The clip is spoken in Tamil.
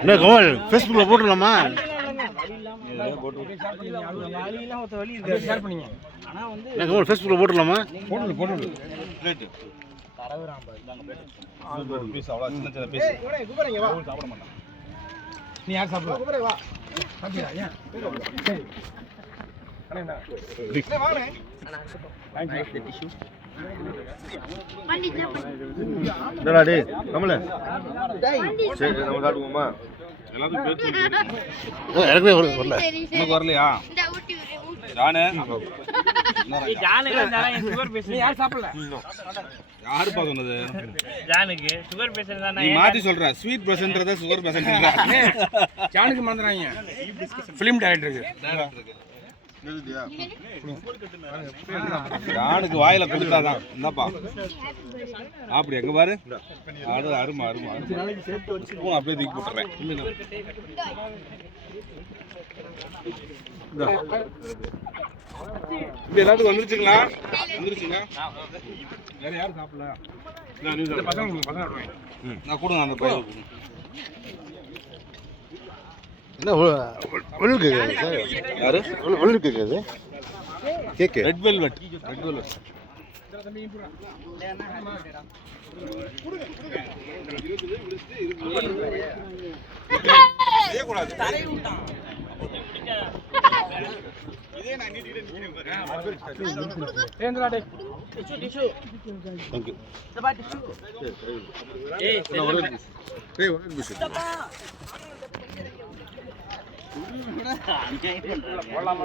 என்ன கமல் ஃபேஸ்புக்கில் போட்டுடலாமா? கமல் ஃபேஸ்புக்கில் போட்டுடலாமா? நீ யார் சாப்பிடுவா? கமல சரி நம்ம சாப்பிடுவோமா? எனக்குமே வரல. உனக்கு வரலையா? யாருப்பா சொன்னது? நீ மாத்தி சொல்ற. ஸ்வீட் பிரசன்ட்றத சுகர் பிரசன்ட்றா. ஜானுக்கு மறந்துறாங்க. ஃபிலிம் டைரக்டருக்கு. ஜானுக்கு வாயில கொடுத்தாதான். என்னப்பா? அப்படி எங்க பாரு. அது அருமா அருமா. அப்படியே தூக்கி போட்டுறேன். இப்ப எல்லாத்துக்கும் வந்துருச்சுங்களா? வந்துருச்சுங்க. வேற யாரும் சாப்பிடல. நான் கொடுங்க அந்த பையன். என்ன வெள்ளு கேட்குது சார்? யாரு வெள்ளு கேட்குது? கேக்கு ரெட் வெல்வெட். Red velvet. இதே நான் நீட்டிட்டேன் பாரு. ஏந்திரா டேய். டிஷ்யூ. Thank you. இந்த பா டிஷ்யூ. ஏய் ஒரு டிஷ்யூ. போலாமா?